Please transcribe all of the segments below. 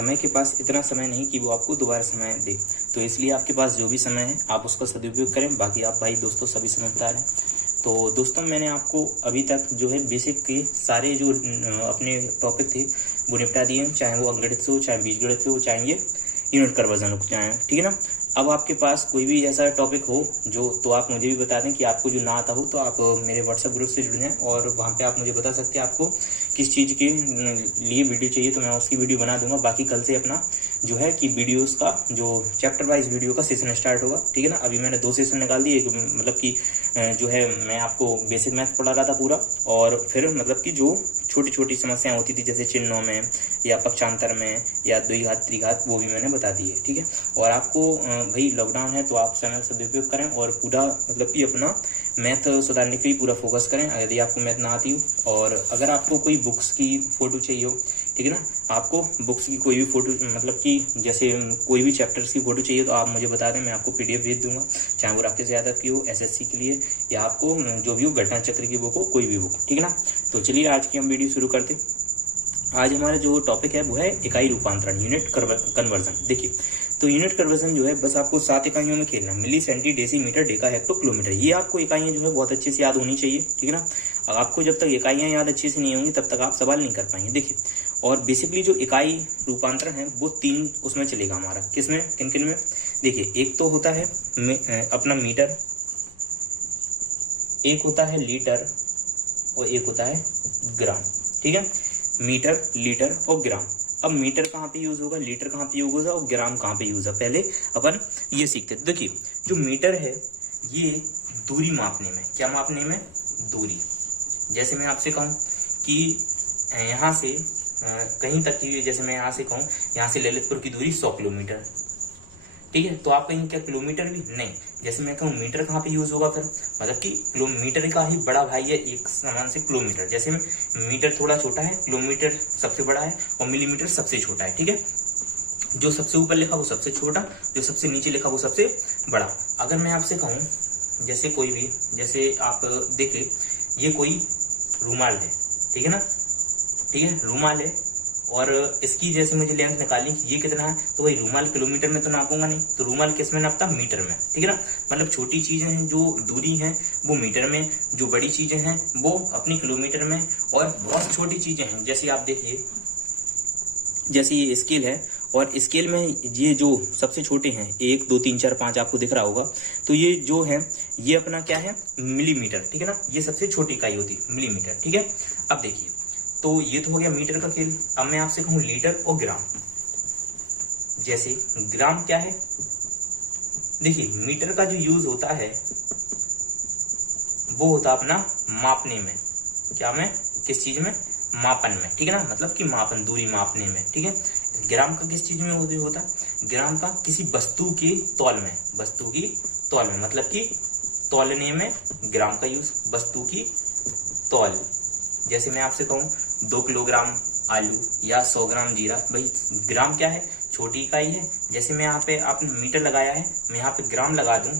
समय के पास इतना समय नहीं कि वो आपको दोबारा समय दे। तो इसलिए आपके पास जो भी समय है आप उसका सदुपयोग करें। बाकी आप भाई दोस्तों सभी समझदार हैं। तो दोस्तों मैंने आपको अभी तक जो है बेसिक के सारे जो अपने टॉपिक थे वो निपटा दिए हैं, चाहे वो अंकगणित से हो, चाहे बीजगणित से हो, चाहे ये यूनिट कन्वर्जन हो, चाहे, ठीक है ना। अब आपके पास कोई भी ऐसा टॉपिक हो जो, तो आप मुझे भी बता दें कि आपको जो ना आता हो, तो आप मेरे व्हाट्सएप ग्रुप से जुड़ जाएं और वहाँ पे आप मुझे बता सकते हैं आपको किस चीज़ के लिए वीडियो चाहिए, तो मैं उसकी वीडियो बना दूंगा। बाकी कल से अपना जो है कि वीडियोस का जो चैप्टर वाइज वीडियो का सेशन स्टार्ट होगा, ठीक है ना। अभी मैंने 2 सेशन निकाल दिए, मतलब कि जो है मैं आपको बेसिक मैथ पढ़ा रहा था पूरा, और फिर मतलब कि जो छोटी छोटी समस्याएं होती थी जैसे चिन्हों में या पक्षांतर में या द्विघात त्रिघात, वो भी मैंने बता दी है, ठीक है। और आपको भाई लॉकडाउन है तो आप समय सदुपयोग करें और पूरा मतलब कि अपना मैथ सुधारने के लिए पूरा फोकस करें यदि आपको मैथ ना आती हो। और अगर आपको कोई बुक्स की फोटो चाहिए हो, ठीक है ना, आपको बुक्स की कोई भी फोटो मतलब कि जैसे कोई भी चैप्टर्स की फोटो चाहिए तो आप मुझे बता दें, मैं आपको पीडीएफ भेज दूंगा, चाहे वो राकेश यादव की हो एसएससी के लिए या आपको जो भी हो घटना चक्र की बुक हो, कोई भी बुक, ठीक है ना। तो चलिए आज की हम वीडियो शुरू करते। आज हमारा जो टॉपिक है वो है इकाई रूपांतरण, यूनिट कन्वर्जन। देखिए तो यूनिट कन्वर्जन जो है बस आपको 7 इकाइयों में खेलना है, milli, centi, decimetre, deca, hecto, kilometre. ये आपको इकाइयां जो है बहुत अच्छे से याद होनी चाहिए, ठीक है ना। आपको जब तक इकाइयां याद अच्छे से नहीं होंगी तब तक आप सवाल नहीं कर पाएंगे। देखिए और बेसिकली जो इकाई रूपांतरण है वो 3 उसमें चलेगा हमारा, किसमें, किन किन में। देखिए एक तो होता है अपना मीटर, एक होता है लीटर और एक होता है ग्राम, ठीक है। मीटर, लीटर और ग्राम। अब मीटर कहाँ पे यूज होगा, लीटर कहाँ पे यूज होगा और ग्राम कहाँ पे यूज है, पहले अपन ये सीखते हैं। देखिए जो मीटर है ये दूरी मापने में, क्या मापने में, दूरी। जैसे मैं आपसे कहूं कि यहाँ से कहीं तक की, जैसे मैं यहाँ से कहूं यहाँ से ललितपुर की दूरी 100 किलोमीटर, ठीक है। तो आप कहेंगे क्या किलोमीटर भी, नहीं। जैसे मैं कहूँ मीटर कहाँ पे यूज होगा फिर, मतलब कि किलोमीटर का ही बड़ा भाई है एक समान से किलोमीटर। जैसे मीटर थोड़ा छोटा है, किलोमीटर सबसे बड़ा है और मिलीमीटर सबसे छोटा है, ठीक है। जो सबसे ऊपर लिखा वो सबसे छोटा, जो सबसे नीचे लिखा वो सबसे बड़ा। अगर मैं आपसे कहूँ जैसे कोई भी, जैसे आप देखें ये कोई रूमाल है, ठीक है ना, ठीक है, रूमाल है और इसकी जैसे मुझे लेंथ निकालनी कि ये कितना है, तो वही रूमाल किलोमीटर में तो नापूंगा नहीं, तो रूमाल किस में नापता, मीटर में, ठीक है ना। मतलब छोटी चीजें हैं जो दूरी है वो मीटर में, जो बड़ी चीजें हैं वो अपनी किलोमीटर में, और बहुत छोटी चीजें हैं जैसे आप देखिए जैसे ये स्केल है और स्केल में ये जो सबसे छोटे हैं 1 2 3 4 5 आपको दिख रहा होगा, तो ये जो है ये अपना क्या है, मिलीमीटर, ठीक है ना। ये सबसे छोटी इकाई होती है मिलीमीटर, ठीक है। अब देखिए तो ये तो हो गया मीटर का खेल। अब मैं आपसे कहूं लीटर और ग्राम, जैसे ग्राम क्या है, देखिए मीटर का जो यूज होता है वो होता अपना मापने में, क्या में, किस चीज में, मापन में, ठीक है ना, मतलब कि मापन, दूरी मापने में, ठीक है। ग्राम का किस चीज में होता है, ग्राम का किसी वस्तु के तौल में, वस्तु की तौल में, मतलब कि तौलने में ग्राम का यूज, वस्तु की तौल। जैसे मैं आपसे कहूं 2 किलोग्राम आलू या 100 ग्राम जीरा, भाई ग्राम क्या है, छोटी इकाई है। जैसे मैं यहाँ पे आपने मीटर लगाया है, मैं यहाँ पे ग्राम लगा दूं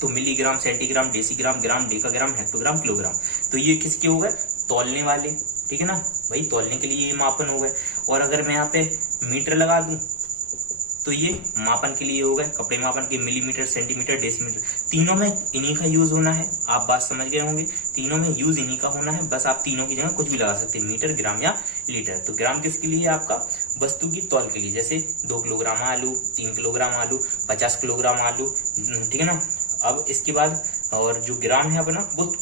तो मिलीग्राम, सेंटीग्राम, डेसीग्राम, ग्राम, डेकाग्राम, हेक्टोग्राम, किलोग्राम, तो ये किसके हो गए, तौलने वाले, ठीक है ना। भाई तौलने के लिए ये मापन हो गए। और अगर मैं यहाँ पे मीटर लगा दूं तो ये मापन के लिए हो गए, कपड़े मापन के, मिलीमीटर, सेंटीमीटर, डेसीमीटर, तीनों में इन्हीं का यूज होना है। आप बात समझ गए होंगे, तीनों में यूज इन्हीं का होना है। बस आप तीनों की जगह कुछ भी लगा सकते हैं, मीटर, ग्राम या लीटर। तो ग्राम किसके लिए है, आपका वस्तु की तौल के लिए, जैसे 2 किलोग्राम आलू, 3 किलोग्राम आलू, 50 किलोग्राम आलू, ठीक है ना। अब इसके बाद और जो ग्राम है अपना वो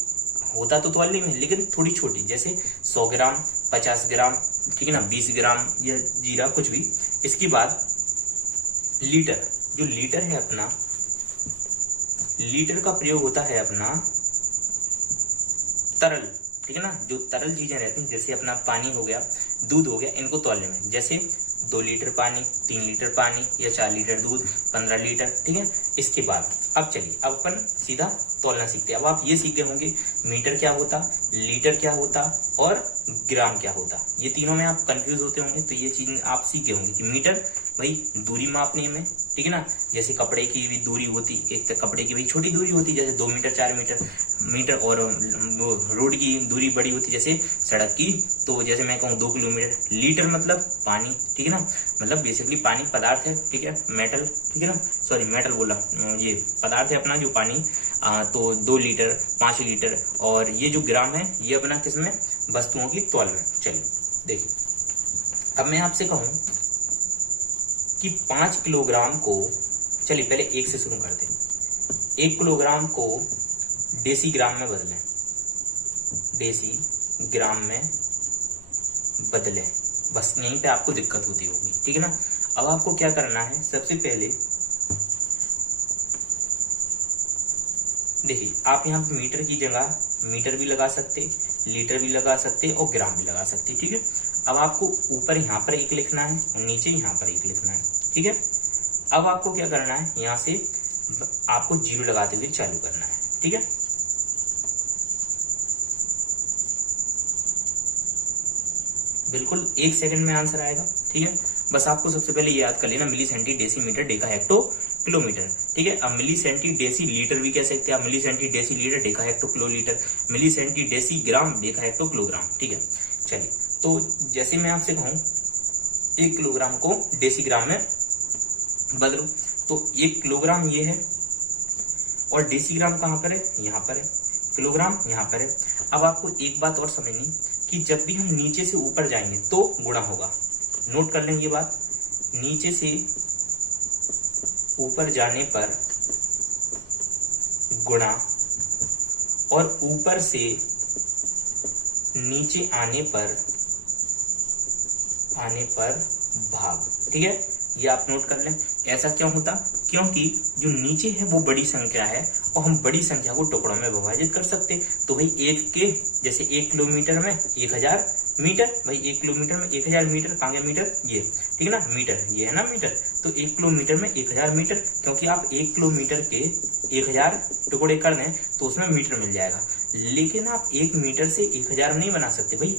होता तो तौलने में लेकिन थोड़ी छोटी, जैसे 100 ग्राम, 50 ग्राम, ठीक है ना, 20 ग्राम या जीरा, कुछ भी। इसके बाद लीटर, जो लीटर है अपना, लीटर का प्रयोग होता है अपना तरल, ठीक है ना, जो तरल चीजें रहती हैं, जैसे अपना पानी हो गया, दूध हो गया, इनको तौलने में, जैसे 2 लीटर पानी, 3 लीटर पानी या 4 लीटर दूध, 15 लीटर, ठीक है। इसके बाद अब चलिए अब अपन सीधा तौलना सीखते। अब आप ये सीख गए होंगे मीटर क्या होता, लीटर क्या होता और ग्राम क्या होता। ये तीनों में आप कंफ्यूज होते होंगे, तो ये चीज आप सीख गए होंगे कि मीटर भाई दूरी मापने में, ठीक है ना। जैसे कपड़े की भी दूरी होती, एक तो कपड़े की भाई छोटी दूरी होती जैसे 2 मीटर 4 मीटर, और रोड की दूरी बड़ी होती जैसे सड़क की, तो जैसे मैं कहूँ 2 किलोमीटर। लीटर मतलब पानी, ठीक है ना, मतलब बेसिकली पानी पदार्थ है, ठीक है, मेटल, ठीक है ना, सॉरी मेटल बोला, ये पदार्थ है अपना जो पानी, तो 2 लीटर 5 लीटर। और ये जो ग्राम है ये अपना किसमें, वस्तुओं की तौल में। चलिए देखिए, अब मैं आपसे कहूं कि 5 किलोग्राम को, चलिए पहले 1 से शुरू करते हैं। 1 किलोग्राम को डेसी ग्राम में बदलें, डेसी ग्राम में बदलें। बस यहीं पे आपको दिक्कत होती होगी, ठीक है ना। अब आपको क्या करना है, सबसे पहले देखिए, आप यहाँ पे मीटर की जगह मीटर भी लगा सकते, लीटर भी लगा सकते और ग्राम भी लगा सकते, ठीक है। अब आपको ऊपर यहाँ पर 1 लिखना है और नीचे यहाँ पर 1 लिखना है, ठीक है। अब आपको क्या करना है, यहाँ से आपको 0 लगाते हुए चालू करना है, ठीक है। बिल्कुल 1 सेकंड में आंसर आएगा, ठीक है। बस आपको सबसे पहले ये याद कर लेना, milli centi deci metre deca hecto kilometre, ठीक है। अब मिली सेंटी डेसी लीटर भी कह सकते हैं आप, milli centi deci litre deca hecto kilo litre, milli centi deci gram deca hecto kilogram, ठीक है। चलिए, तो जैसे मैं आपसे कहूं 1 किलोग्राम को डेसी ग्राम में बदलो, तो 1 किलोग्राम ये है और डेसी ग्राम कहां पर है, यहाँ पर है, किलोग्राम यहाँ पर है। अब आपको एक बात और समझनी कि जब भी हम नीचे से ऊपर जाएंगे तो गुणा होगा, नोट कर लें ये बात। नीचे से ऊपर जाने पर गुणा और ऊपर से नीचे आने पर भाग, ठीक है। ये आप नोट कर लें। ऐसा क्यों होता, क्योंकि जो नीचे है वो बड़ी संख्या है और हम बड़ी संख्या को टुकड़ों में विभाजित कर सकते। तो भाई एक के जैसे 1 किलोमीटर में 1000 मीटर, भाई 1 किलोमीटर में 1000 मीटर, कहाँ गया मीटर, ये, ठीक है ना, मीटर ये है ना मीटर। तो 1 किलोमीटर में 1000 मीटर, क्योंकि आप 1 किलोमीटर के 1000 टुकड़े कर दें तो उसमें मीटर मिल जाएगा। लेकिन आप 1 मीटर से 1000 नहीं बना सकते भाई,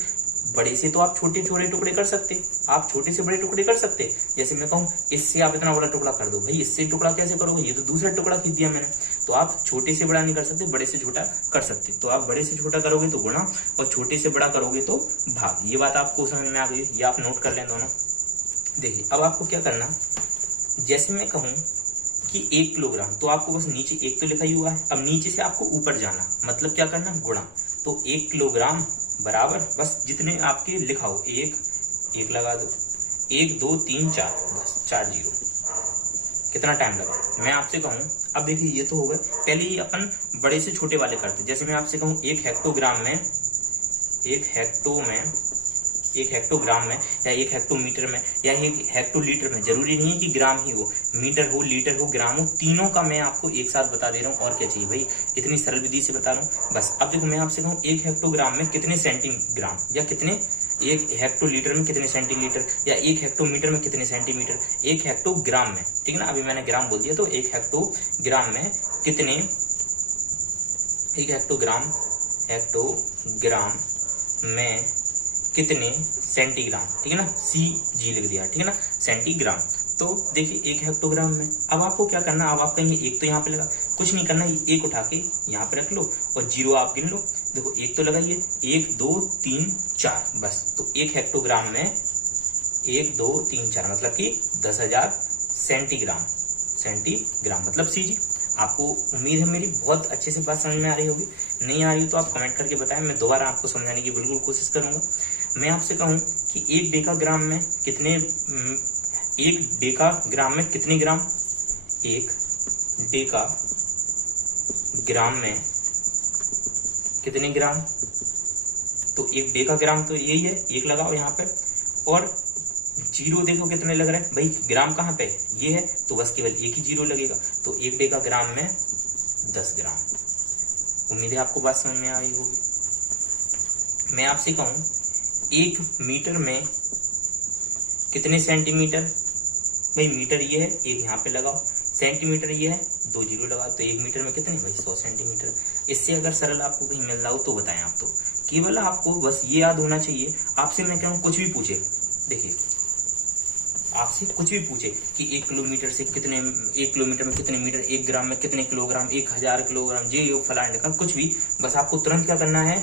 बड़े से तो आप छोटे छोटे टुकड़े कर सकते, आप छोटे से बड़े टुकड़े कर सकते। जैसे मैं कहूँ इससे आप इतना बड़ा टुकड़ा कर दो, भाई इससे टुकड़ा कैसे करोगे, ये तो दूसरा टुकड़ा खींच दिया मैंने। तो आप छोटे से बड़ा नहीं कर सकते, बड़े से छोटा कर सकते। तो आप बड़े से छोटा करोगे तो गुणा और छोटे से बड़ा करोगे तो भाग। ये बात आपको समझ में आ गई, ये आप नोट कर लें दोनों। देखिए, अब आपको क्या करना, जैसे मैं कहूँ कि 1 किलोग्राम, तो आपको बस नीचे 1 तो लिखा ही हुआ है। अब नीचे से आपको ऊपर जाना, मतलब क्या करना, गुणा। तो 1 किलोग्राम बराबर बस जितने आपके लिखा हो, 1 लगा दो, 1 2 3 4, बस 4 जीरो। कितना टाइम लगा, मैं आपसे कहूं, अब देखिए ये तो हो गए। पहले ही अपन बड़े से छोटे वाले करते। जैसे मैं आपसे कहूं 1 हेक्टोग्राम में, 1 हेक्टोग्राम में या 1 हेक्टोमीटर में या 1 हेक्टोलीटर में, जरूरी नहीं है कि ग्राम ही हो, मीटर हो, लीटर हो, ग्राम हो, तीनों का मैं आपको एक साथ बता दे रहा हूँ। और क्या चाहिए भाई, इतनी सरल विधि से बता रहा हूँ बस। अब देखो मैं आपसे कहूँ 1 हेक्टोग्राम में कितने सेंटीग्राम या कितने, 1 हेक्टोलीटर में कितने सेंटीलीटर या 1 हेक्टोमीटर में कितने सेंटीमीटर, 1 हेक्टोग्राम में, ठीक है ना, अभी मैंने ग्राम बोल दिया। तो 1 हेक्टोग्राम में कितने, 1 हेक्टोग्राम में कितने सेंटीग्राम, ठीक है ना, CG लिख दिया, ठीक है ना, सेंटीग्राम। तो देखिए 1 हेक्टोग्राम में, अब आपको क्या करना, अब आप कहेंगे 1 तो यहाँ पे लगा, कुछ नहीं करना, 1 उठा के यहाँ पे रख लो और 0 आप गिन लो। देखो 1 तो लगाइए, 1 2 3 4, बस। तो 1 हेक्टोग्राम में 1 2 3 4 मतलब कि 10,000 सेंटीग्राम मतलब CG। आपको उम्मीद है मेरी बहुत अच्छे से बात समझ में आ रही होगी। नहीं आ रही हो तो आप कमेंट करके बताएं, मैं दोबारा आपको समझाने की बिल्कुल कोशिश करूंगा। मैं आपसे कहूं कि 1 डेकाग्राम में कितने, 1 डेकाग्राम में कितने ग्राम, 1 डेकाग्राम में कितने ग्राम, तो 1 डेकाग्राम तो यही है, 1 लगाओ यहाँ पर। और 0 देखो कितने लग रहा है भाई, ग्राम कहाँ पे ये है, तो बस केवल 1 ही 0 लगेगा। तो 1 डेकाग्राम में 10 ग्राम। उम्मीद है आपको बात समझ में आई होगी। मैं आपसे कहूं 1 मीटर में कितने सेंटीमीटर, भाई मीटर ये है, 1 यहाँ पे लगाओ, सेंटीमीटर ये है, 2 जीरो लगा तो 1 मीटर में कितने भाई 100 सेंटीमीटर। इससे अगर सरल आपको कहीं मिल रहा हो तो बताएं आप। तो केवल आपको बस ये याद होना चाहिए। आपसे मैं कहूँ कुछ भी पूछे, देखिए आपसे कुछ भी पूछे कि 1 किलोमीटर से कितने, 1 किलोमीटर में कितने मीटर, 1 ग्राम में कितने किलोग्राम, 1000 किलोग्राम, ये योग फलान ढका, कुछ भी, बस आपको तुरंत क्या करना है,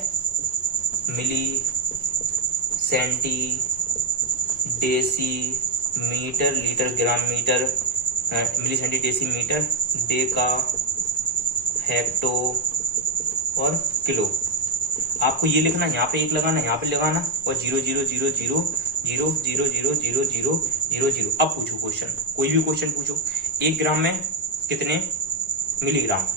milli centi deci metre litre gram metre, milli centi deci metre deca hecto और किलो। आपको ये लिखना, यहाँ पे 1 लगाना, यहाँ पे लगाना और 0 0 0 0 0 0 0 0 0 0 0। अब पूछो क्वेश्चन, कोई भी क्वेश्चन पूछो। 1 ग्राम में कितने मिलीग्राम,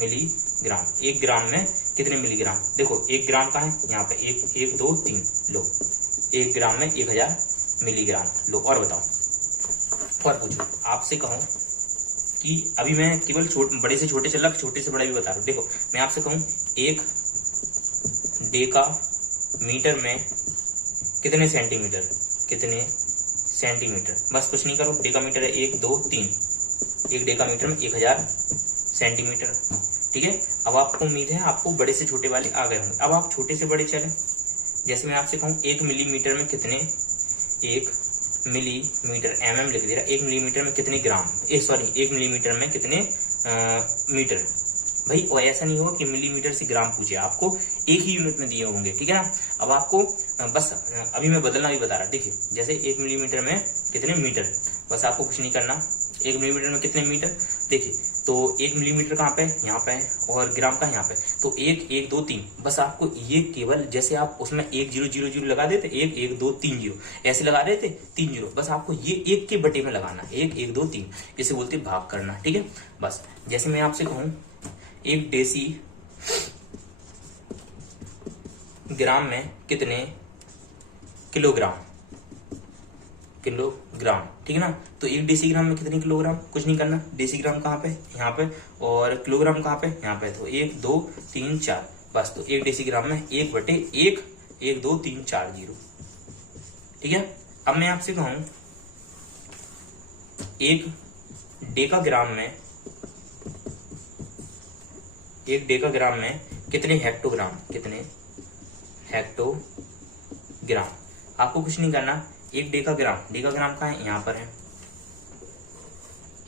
मिलीग्राम 1 ग्राम में कितने मिलीग्राम। देखो 1 ग्राम का है यहाँ पे 1 1 2 3 लो, 1 ग्राम में 1000 मिलीग्राम लो। और बताओ, और पूछो। आपसे कहूं कि अभी मैं केवल बड़े से छोटे चला, छोटे से बड़ा भी बता रहा हूं। देखो मैं आपसे कहूं 1 डेका मीटर में कितने सेंटीमीटर, कितने सेंटीमीटर, बस कुछ नहीं करो, डेका मीटर है 1 2 3, 1 डेका मीटर में 1000 सेंटीमीटर, ठीक है। अब आपको उम्मीद है आपको बड़े से छोटे वाले आ गए होंगे। अब आप छोटे से बड़े चले, जैसे मैं आपसे कहूं 1 मिलीमीटर में कितने, 1 मिलीमीटर, mm लिख दे रहा, 1 मिलीमीटर में कितने ग्राम, 1 मिलीमीटर में कितने मीटर। भाई और ऐसा नहीं होगा कि मिलीमीटर से ग्राम पूछे, आपको एक ही यूनिट में दिए होंगे, ठीक है ना। अब आपको बस अभी मैं बदलना भी बता रहा, देखिए जैसे 1 मिलीमीटर में कितने मीटर, बस आपको कुछ नहीं करना, 1 मिलीमीटर में कितने मीटर, देखिए तो 1 मिलीमीटर कहाँ पे, यहाँ पे, और ग्राम का यहाँ पे, तो 1 1 2 3, बस आपको ये केवल जैसे आप उसमें 1 0 0 0 लगा देते, 1 1 2 3 0 ऐसे लगा रहे थे, 3 0, बस आपको ये 1 के बटे में लगाना, 1 1 2 3, इसे बोलते भाग करना, ठीक है। बस जैसे मैं आपसे कहूं 1 डेसी ग्राम में कितने किलोग्राम, किलोग्राम, ठीक है ना। तो 1 डेसीग्राम में कितने किलोग्राम, कुछ नहीं करना, डेसीग्राम कहाँ पे, यहाँ पे, और किलोग्राम कहाँ पे, यहाँ पे, तो 1 2 3 4, बस तो 1 डेसीग्राम में 1 बटे 1 1 2 3 4 0, ठीक है। अब मैं आपसे कहूं 1 डेकाग्राम में, 1 डेकाग्राम में कितने हेक्टोग्राम, कितने हेक्टोग्राम। आपको कुछ नहीं करना, 1 डेकाग्राम, डेकाग्राम कहाँ है, यहाँ पर है,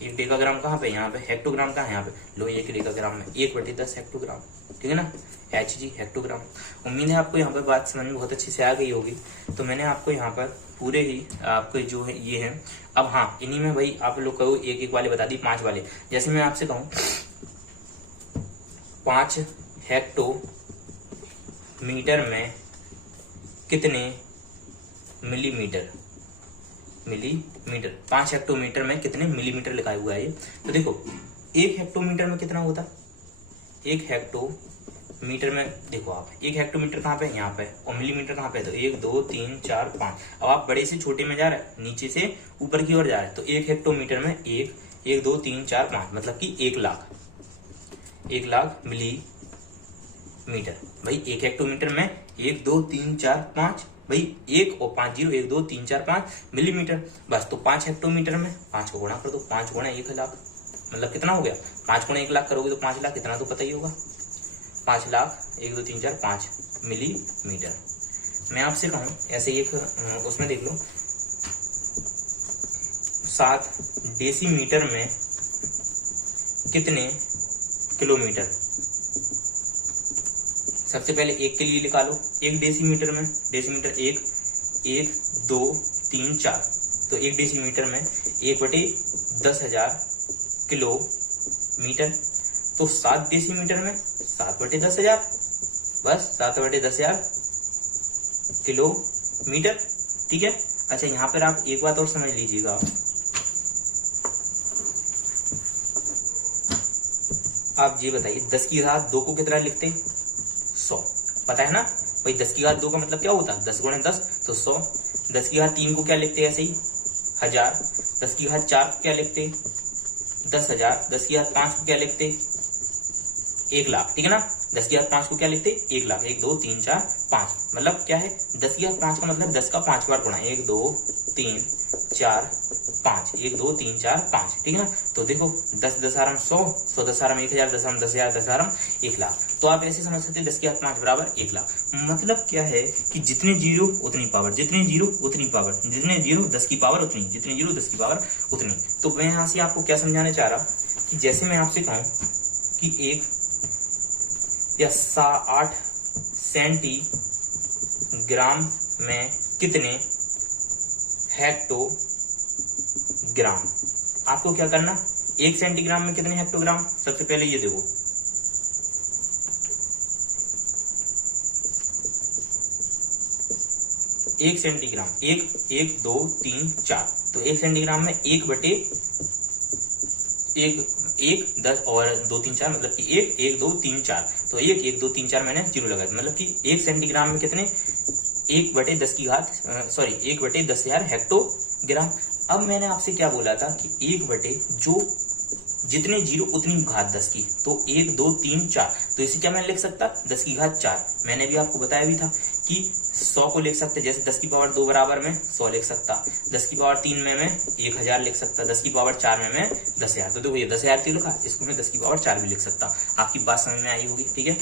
1 डेकाग्राम कहाँ पे, यहाँ पे, हेक्टोग्राम कहाँ है, यहाँ पे, लो 1 डेकाग्राम में 1 बटे 10 हेक्टोग्राम, ठीक है ना, HG हेक्टोग्राम। उम्मीद है आपको यहाँ पर बात समझ में बहुत अच्छी से आ गई होगी। तो मैंने आपको यहाँ पर पूरे ही आपको जो है ये है। अब हाँ, इन्हीं में भाई आप लोग कहो 1 1 वाले बता दी, 5 वाले, जैसे मैं आपसे कहूँ 5 हेक्टोमीटर में कितने मिलीमीटर, मिलीमीटर, 5 हेक्टोमीटर में कितने मिलीमीटर लिखा हुआ है ये। तो देखो 1 हेक्टोमीटर में कितना होता, 1 हेक्टोमीटर में देखो आप 1 हेक्टोमीटर कहाँ पे, यहाँ पे, और मिलीमीटर कहाँ पे, तो 1 2 3 4 5। अब आप बड़े से छोटे में जा रहे हैं, नीचे से ऊपर की ओर जा रहे हैं, तो 1 हेक्टोमीटर में 1 1 2 3 4 5, मतलब कि 1 लाख, 1 लाख मिलीमीटर। भाई 1 हेक्टोमीटर में 1 2 3 4 5, भाई 1 और 5 0, 1 2 3 4 5 मिलीमीटर, बस तो 5 हेक्टोमीटर में 5 को गुणा कर दो, 5 गुणा 1 लाख, मतलब कितना हो गया, 5 गुणा 1 लाख करोगे तो 5 लाख, कितना तो पता ही होगा, 5 लाख 1 2 3 4 5 मिलीमीटर। मैं आपसे कहूं ऐसे एक उसमें देख लो 7 डेसीमीटर में कितने किलोमीटर। सबसे पहले 1 के लिए निकालो, 1 डेसीमीटर में, डेसीमीटर 1 1 2 3 4, तो 1 डेसीमीटर में 1 बटे 10,000 किलोमीटर, तो 7 डेसीमीटर में 7 बटे 10,000, बस 7 बटे 10,000 किलोमीटर, ठीक है। अच्छा यहाँ पर आप एक बात और समझ लीजिएगा, आप ये बताइए 10 की घात 2 को कितना लिखते हैं, 100, पता है ना भाई। 10 की घात 2 का मतलब क्या होता है, 10 गुणे 10 तो 100। 10 की घात 3 को क्या लिखते हैं, ऐसे ही 1000। 10 की घात 4 को क्या लिखते हैं, 10,000। 10 की घात 5 को क्या लिखते हैं, 1 लाख, ठीक है ना। 10 की घात 5 को क्या लिखते हैं, 1 लाख। 1 2 3 4 5, मतलब क्या है, 10 की घात 5 का मतलब 10 का 5 बार गुणा, 1 2 3 4 5, 1 2 3 4 5, ठीक है ना। तो देखो 10 दशारम 100, 100 दशारम 1000, दशारम 10,000, दशारम 1 लाख। तो आप ऐसे समझ सकते हैं 10 की घात 5 बराबर 1 लाख। मतलब क्या है कि जितने जीरो उतनी पावर, जितने जीरो उतनी पावर, जितने जीरो 10 की पावर उतनी, जितने जीरो 10 की पावर उतनी। तो मैं यहाँ से आपको क्या समझाना चाह रहा कि जैसे मैं आपसे कहूं कि 1 या 8 सेंटीग्राम में कितने हेक्टोग्राम, आपको क्या करना, 1 सेंटीग्राम में कितने हेक्टोग्राम, सबसे पहले ये देखो 1 सेंटीग्राम, 1 1 2 3 4, तो 1 सेंटीग्राम में 1 बटे 1 10 और 2 3 4, मतलब कि 1 1 2 3 4, तो 1 1 2 3 4 मैंने जीरो लगाया, मतलब कि 1 सेंटीग्राम में कितने 1 बटे 10 की घात 1 बटे 10,000 हेक्टोग्राम। अब मैंने आपसे क्या बोला था कि 1 बटे जो जितने जीरो उतनी घात 10 की, तो 1 2 3 4, तो इसे क्या मैं लिख सकता 10 की घात 4। मैंने भी आपको बताया भी था कि 100 को लिख सकते, जैसे 10 की पावर 2 बराबर में 100 लिख सकता, 10 की पावर 3 में मैं 1000 लिख सकता, 10 की पावर 4 में मैं 10,000। तो देखो ये 10,000 क्यों लिखा, इसको मैं 10 की पावर 4 भी लिख सकता। आपकी बात समझ में आई होगी, ठीक है।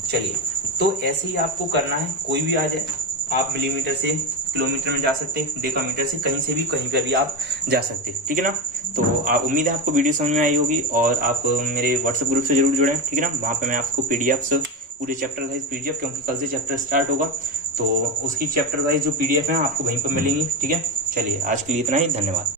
चलिए, तो ऐसे ही आपको करना है, कोई भी आ जाए, आप मिलीमीटर से किलोमीटर में जा सकते हैं, डेकामीटर से कहीं से भी कहीं पे भी आप जा सकते हैं, ठीक है ना। तो आप उम्मीद है आपको वीडियो समझ में आई होगी और आप मेरे व्हाट्सएप ग्रुप से जरूर जुड़े, ठीक है ना। वहाँ पे मैं आपको पीडीएफ पूरे चैप्टर वाइज पीडीएफ, क्योंकि कल से चैप्टर स्टार्ट होगा, तो उसकी चैप्टर वाइज जो पीडीएफ है आपको वहीं पर मिलेंगी, ठीक है। चलिए, आज के लिए इतना ही, धन्यवाद।